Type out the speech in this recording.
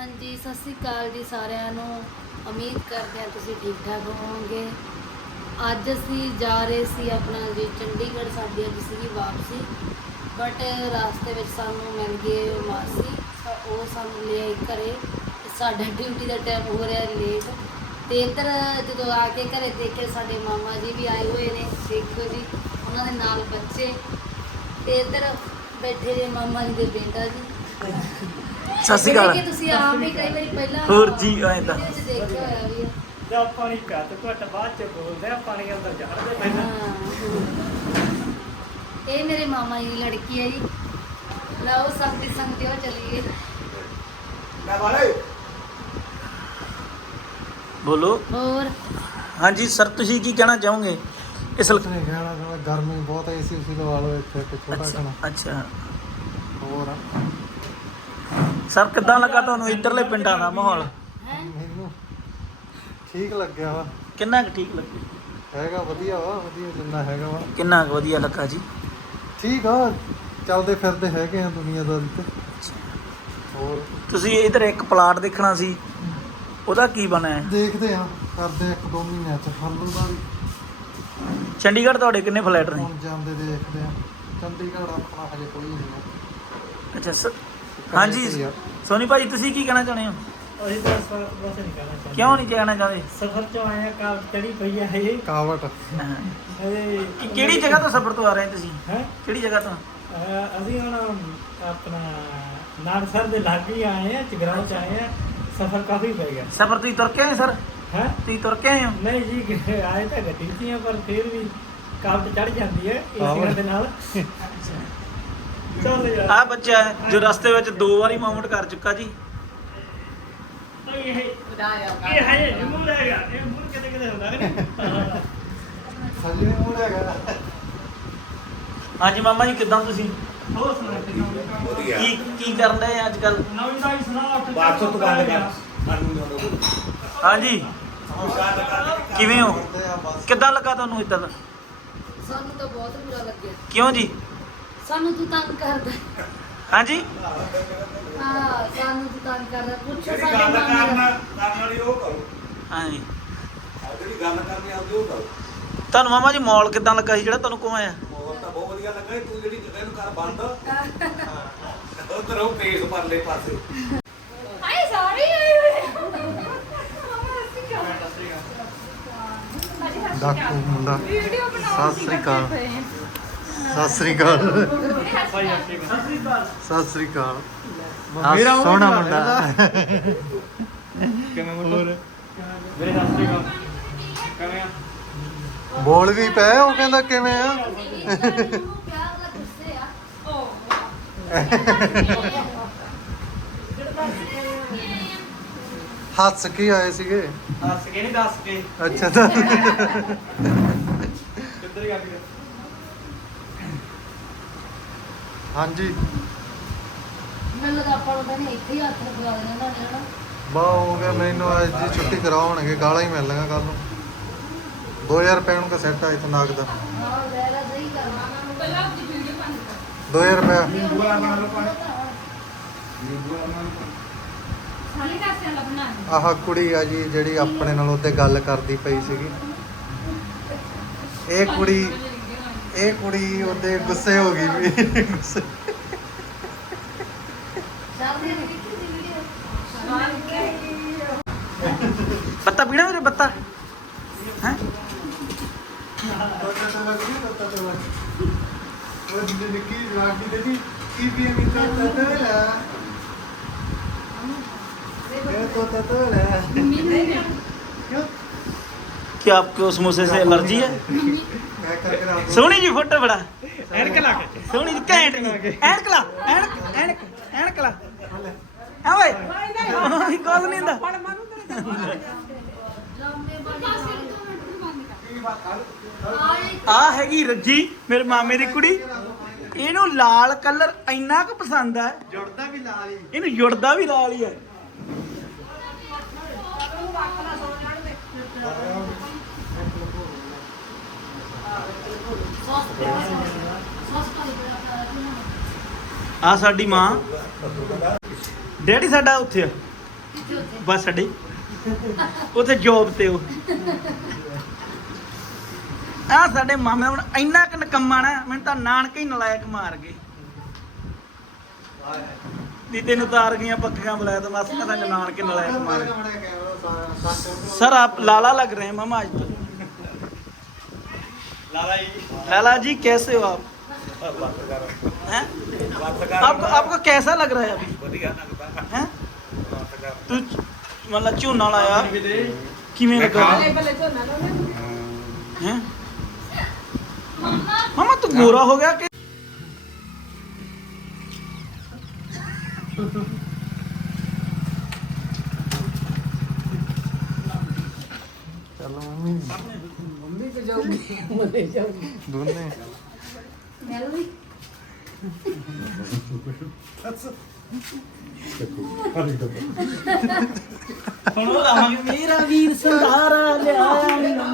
ਹਾਂਜੀ, ਸਤਿ ਸ੍ਰੀ ਅਕਾਲ ਜੀ ਸਾਰਿਆਂ ਨੂੰ। ਉਮੀਦ ਕਰਦੇ ਹਾਂ ਤੁਸੀਂ ਠੀਕ ਠਾਕ ਹੋਵੋਗੇ। ਅੱਜ ਅਸੀਂ ਜਾ ਰਹੇ ਸੀ ਆਪਣਾ ਜੀ ਚੰਡੀਗੜ੍ਹ ਸਾਡੀ ਅੱਜ ਸੀਗੀ ਵਾਪਸੀ। ਬਟ ਰਾਸਤੇ ਵਿੱਚ ਸਾਨੂੰ ਮਿਲ ਗਏ ਮਾਸੀ। ਉਹ ਸਾਨੂੰ ਲੈ ਆਏ ਘਰੇ। ਸਾਡਾ ਡਿਊਟੀ ਦਾ ਟਾਈਮ ਹੋ ਰਿਹਾ ਲੇਟ ਤੇ ਇੱਧਰ ਜਦੋਂ ਆ ਕੇ ਘਰੇ ਦੇਖੇ ਸਾਡੇ ਮਾਮਾ ਜੀ ਵੀ ਆਏ ਹੋਏ ਨੇ। ਦੇਖੋ ਜੀ, ਉਹਨਾਂ ਦੇ ਨਾਲ ਬੱਚੇ। ਤੇ ਇੱਧਰ ਬੈਠੇ ਜੇ ਮਾਮਾ ਜੀ ਦੇ ਬੇਟਾ ਜੀ। ਸਤਿ ਸ਼੍ਰੀ ਅਕਾਲ। ਜਿਹੜੇ ਕਿ ਤੁਸੀਂ ਆਪ ਵੀ ਕਈ ਵਾਰੀ ਪਹਿਲਾਂ ਹੋਰ ਜੀ, ਐਂ ਤਾਂ। ਵੀਡੀਓ 'ਚ ਦੇਖਿਆ ਹੋਇਆ ਵੀ ਆ। ਜਾਂ ਪਾਣੀ ਪਿਆ ਤੇ ਘੱਟ ਬਾਅਦ ਚ ਬੋਲਦੇ ਆ ਪਾਣੀ ਅੰਦਰ ਚੜਦੇ ਪਹਿਲਾਂ। ਹਾਂ। ਇਹ ਮੇਰੇ ਮਾਮਾ ਜੀ ਦੀ ਲੜਕੀ ਹੈ ਜੀ। ਲਓ ਸੰਗਤੀ ਸੰਗਤੀ ਹੋ ਚਲੀਏ। ਬੋਲੋ। ਹੋਰ। ਹਾਂਜੀ ਸਰ ਤੁਸੀਂ ਕੀ ਕਹਿਣਾ ਚਾਹੋਗੇ? ਇਸ ਨਹੀਂ ਚਾਹੁੰਦਾ ਗਰਮੀ ਬਹੁਤ ਹੈ ਏਸੀ ਉਸੀ ਲਵਾ ਲਓ ਇੱਥੇ ਇੱਕ ਛੋਟਾ ਘਣਾ ਅੱਛਾ। ਹੋਰ। ਆ। ਸਰ ਕਿੱਦਾਂ ਲੱਗਾ ਤੁਹਾਨੂੰ ਇੱਧਰਲੇ ਪਿੰਡਾਂ ਦਾ ਮਾਹੌਲ? ਮੈਨੂੰ ਠੀਕ ਲੱਗਿਆ ਵਾ। ਕਿੰਨਾ ਕੁ ਠੀਕ ਲੱਗੇ? ਹੈਗਾ ਵਧੀਆ ਵਾ ਵਧੀਆ ਜਿੰਨਾ ਹੈਗਾ ਵਾ। ਕਿੰਨਾ ਕੁ ਵਧੀਆ ਲੱਗਾ ਜੀ? ਠੀਕ ਆ ਚੱਲਦੇ ਫਿਰਦੇ ਹੈਗੇ ਆ ਦੁਨੀਆਦਾਰੀ ਤੇ। ਹੋਰ? ਤੁਸੀਂ ਇੱਧਰ ਇੱਕ ਪਲਾਟ ਦੇਖਣਾ ਸੀ ਉਹਦਾ ਕੀ ਬਣਿਆ? ਹੈ? ਦੇਖਦੇ ਆ ਕਰਦੇ ਆ ਇੱਕ ਦੋ ਮਹੀਨਿਆਂ ਚ ਹੱਲੂ ਦਾ ਵੀ ਚੰਡੀਗੜ੍ਹ ਤੁਹਾਡੇ ਕਿੰਨੇ ਫਲੈਟ ਨੇ? ਹੁਣ ਜਾਂਦੇ ਦੇਖਦੇ ਆ। ਚੰਡੀਗੜ੍ਹ ਆਪਣਾ ਹਜੇ ਕੋਈ ਨਹੀਂ ਆ ਅੱਛਾ ਸਰ ਹਾਂਜੀ। ਸੋਨੀ ਭਾਜੀ ਤੁਸੀਂ ਕੀ ਕਹਿਣਾ ਚਾਹੁੰਦੇ ਹੋ? ਅਸੀਂ ਤਾਂ ਸਫਰ ਬਸ ਨਹੀਂ ਕਰਨਾ ਚਾਹੁੰਦੇ। ਕਿਉਂ ਨਹੀਂ ਕਹਿਣਾ ਚਾਹੁੰਦੇ? ਸਫਰ ਚੋਂ ਆਏ ਆ ਕਾਰ ਚੜੀ ਪਈ ਆ ਇਹ। ਕਾਵਟ। ਹਾਂ। ਇਹ ਕਿ ਕਿਹੜੀ ਜਗ੍ਹਾ ਤੋਂ ਸਫ਼ਰ ਤੋਂ ਆ ਰਹੇ ਹੋ ਤੁਸੀਂ? ਹੈ? ਕਿਹੜੀ ਜਗ੍ਹਾ ਤੋਂ? ਅਸੀਂ ਹੁਣ ਆਪਣਾ ਨਾਨਸਰ ਦੇ ਲਾਗੇ ਆਏ ਆ ਚਗਰਾਉਂ ਚ ਆਏ ਆ। ਸਫਰ ਕਾਫੀ ਪੈ ਗਿਆ। ਸਫ਼ਰ ਤੁਸੀਂ ਤੁਰ ਕੇ ਆਏ ਸਰ? ਹੈ? ਤੁਸੀਂ ਤੁਰ ਕੇ ਆਏ ਹੋ? ਨਹੀਂ ਜੀ ਆਏ ਤਾਂ ਗੱਡੀ ਆ ਪਰ ਫਿਰ ਵੀ ਕਾਬਟ ਚੜ ਜਾਂਦੀ ਹੈ ਏਸੀਆਂ ਦੇ ਨਾਲ। ਚੱਲ ਯਾਰ। ਆ ਬੱਚਾ ਹੈ ਜੋ ਰਸਤੇ ਵਿੱਚ ਦੋ ਵਾਰੀ ਮਾਊਂਟ ਕਰ ਚੁੱਕਾ ਜੀ। ਇਹ ਇਹ ਹੈ ਇਹ ਮੂੰਹ ਰਹੇਗਾ ਇਹ ਮੂੰਹ ਕਿਤੇ ਕਿਤੇ ਹੁੰਦਾ ਕਿ ਨਹੀਂ? ਹਾਂ। ਸਜੀ ਨੇ ਮੂਡ ਹੈਗਾ ਹਾਂਜੀ ਮਾਮਾ ਜੀ ਕਿੱਦਾਂ ਤੁਸੀਂ? ਹੋਰ ਸੁਣਾ ਕਿੰਨਾ ਕੀ ਕੀ ਕਰਨ ਅੱਜ ਕੱਲ ਨਵੀਂ ਤਾਈ ਸੁਣਾ ਉੱਠ ਬਾਥਰੂਮ ਤੋਂ ਬੰਦ ਕਰ। ਹਾਂਜੀ। ਕਿਵੇਂ ਹੋ? ਕਰਦੇ ਆ ਬਸ। ਕਿੱਦਾਂ ਲੱਗਾ ਤੁਹਾਨੂੰ ਇੱਦਾਂ ਦਾ? ਸਾਨੂੰ ਤਾਂ ਬਹੁਤ ਬੁਰਾ ਲੱਗਿਆ। ਕਿਉਂ ਜੀ? ਸਾਨੂੰ ਤੂੰ ਤੰਗ ਕਰਦਾ। ਹਾਂਜੀ? ਹਾਂ ਸਾਨੂੰ ਤੂੰ ਤੰਗ ਕਰਦਾ। ਪੁੱਛੋ ਜਿਹੜੀ ਸਾਡੇ ਗੱਲ ਕਰਨਾ ਕਰਨ ਵਾਲੀ ਉਹ ਕਰੋ। ਹਾਂਜੀ। ਆਹ ਜਿਹੜੀ ਗੱਲ ਕਰਨੀ ਆਉਂਦੀ ਉਹ ਕਰੋ। ਤੁਹਾਨੂੰ ਮਾਮਾ ਜੀ ਮਾਲ ਕਿੱਦਾਂ ਲੱਗਾ ਸੀ ਜਿਹੜਾ ਤੁਹਾਨੂੰ ਘੁਮਾਇਆ? ਮੋਹਰ ਤਾਂ ਬਹੁਤ ਵਧੀਆ ਲੱਗਾ ਸੀ, ਤੂੰ ਜਿਹੜੀ ਇਹਨੂੰ ਕਰ ਬੰਦ ਉਧਰ ਉਹ ਪੇਸ ਪਰਲੇ ਪਾਸੇ। ਹਾਏ ਸਾਰੇ ਆਏ ਹੋਏ। ਡਾਕੂ ਮੁੰਡਾ। ਸਤਿ ਸ੍ਰੀ ਅਕਾਲ। ਸਤਿ ਸ੍ਰੀ ਅਕਾਲ। ਸਤਿ ਸ੍ਰੀ ਅਕਾਲ। ਮੇਰਾ ਸੋਹਣਾ ਮੁੰਡਾ। ਕਿਵੇਂ ਮੁੰਡਾ? ਮੇਰੇ ਸਤਿ ਸ੍ਰੀ ਅਕਾਲ। ਕਿਵੇਂ ਆ? ਬੋਲ ਵੀ ਪਏ ਉਹ ਕਹਿੰਦਾ ਕਿਵੇਂ ਆ? ਹੱਸ ਕੇ ਆਏ ਸੀਗੇ। ਦੱਸ ਕੇ ਨਹੀਂ ਦੱਸ ਕੇ। ਅੱਛਾ ਤਾਂ ਕਿੱਧਰ ਗਿਆ ਫਿਰ ਹਾਂਜੀ। ਮੈਨੂੰ ਲੱਗਾ ਆਪਾਂ ਨੂੰ ਕਹਿੰਦੇ ਇੱਥੇ ਹੀ ਹੱਥ ਲਗਾ ਦੇਣਾ ਉਹਨਾਂ ਨੇ ਹਨਾ? ਬਾ ਹੋ ਗਿਆ ਮੈਨੂੰ ਅੱਜ ਦੀ ਛੁੱਟੀ ਕਰਾਉਣਗੇ ਗਾਲਾਂ ਹੀ ਮਿਲਣਗੀਆਂ ਕੱਲ ਨੂੰ। 2000 ਰੁਪਏ ਨੂੰ ਕਾ ਸੈੱਟ ਆ ਇਥੋਂ ਨਾਗ ਦਾ। ਹਾਂ ਲੈ ਲੈ ਸਹੀ ਕਰਨਾ ਪਹਿਲਾਂ ਆਪਣੀ ਵੀਡੀਓ ਬੰਦ 2000 ਰੁਪਏ। ਬੁਆ ਨਾਲ ਬੁਆ ਨਾਲ ਸਾਲੀ ਕਾਸਿਆਂ ਦਾ ਬਣਾ ਆਹ ਕੁੜੀ ਆ ਜੀ ਜਿਹੜੀ ਆਪਣੇ ਨਾਲ ਉੱਤੇ ਗੱਲ ਕਰਦੀ ਪਈ ਸੀਗੀ। ਇਹ ਕੁੜੀ ਇਹ ਕੁੜੀ ਉਹਦੇ ਗੁੱਸੇ ਹੋ ਗਈ ਵੀ ਗੁੱਸੇ ਸਾਡੀ ਕੀਤੀ ਸੀ ਵੀਡੀਓ ਬੱਤਾ ਪੀਣਾ ਵੀਰੇ ਬੱਤਾ ਹੈ ਉਹ ਜਿਹੜੀ ਨਿੱਕੀ ਜਵਾਨੀ ਦੇ ਜੀ ਕੀ ਵੀ ਮਿੱਟਾ ਤਤਲਾ ਇਹ तो ਤਤਲਾ ਕਿਉਂ क्या आपको उस समोसे से एलर्जी है ਸੋਹਣੀ ਜੀ ਫੋਟੋ ਬੜਾ ਐਨਕ ਲਾ ਕੇ। ਸੋਹਣੀ ਜੀ ਘੈਂਟ ਐਨਕ ਲਾ ਐਨਕ ਐਨਕ ਐਨਕ ਲਾ। ਆ ਓਏ। ਕੋਈ ਗੱਲ ਨਹੀਂ ਹੁੰਦਾ। ਆ ਹੈਗੀ ਰੱਜੀ ਮੇਰੇ ਮਾਮੇ ਦੀ ਕੁੜੀ। ਇਹਨੂੰ ਲਾਲ ਕਲਰ ਇੰਨਾ ਕੁ ਪਸੰਦ ਹੈ ਜੁੜਦਾ ਵੀ ਲਾਲ ਹੀ। ਇਹਨੂੰ ਜੁੜਦਾ ਵੀ ਲਾਲ ਹੀ ਹੈ ਆ ਸਾਡੀ ਮਾਂ। ਡੈਡੀ ਸਾਡਾ ਉੱਥੇ ਆ। ਬਸ ਸਾਡੇ। ਉੱਥੇ ਜੌਬ ਤੇ ਉਹ। ਆ ਸਾਡੇ ਮਾਮੇ ਹੁਣ ਇੰਨਾ ਕਿ ਨਕਮਾ ਨਾ ਮੈਨੂੰ ਤਾਂ ਨਾਨਕੇ ਹੀ ਨਲਾਇਕ ਮਾਰ ਗਏ। ਦੀ ਤੈਨੂੰ ਤਾਰ ਗਈਆਂ ਪੱਕੀਆਂ ਬੁਲਾਇਆ ਬਸ ਮਾਸੀ ਕਹਿੰਦਾ ਨਾਨਕੇ ਨਲਾਇਕ ਮਾਰ ਸਰ ਆਪ ਲਾਲਾ ਲੱਗ ਰਹੇ ਮਾਮਾ ਅੱਜ ਤੋਂ। ਲਾਲਾ ਜੀ। ਲਾਲਾ ਜੀ ਕੈਸੇ ਹੋ ਆਪ? आपको आपको कैसा लग रहा है अभी मतलब ਝੋਨਾ ਲਾਇਆ। ਕਿਵੇਂ ਲੱਗਾ? ਹੈ? ਮਮਾ ਤੂੰ ਗੋਰਾ ਹੋ ਗਿਆ ਕਿ ਚੱਲ ਮੰਮੀ। ਮੰਮੀ ਤੇ ਜਾਊਗੀ। Melody? That's a... ਸੁਣੋ ਰਾਮ ਮੇਰਾ ਵੀਰ ਸੰਧਾਰਾ ਲਿਆਇਆ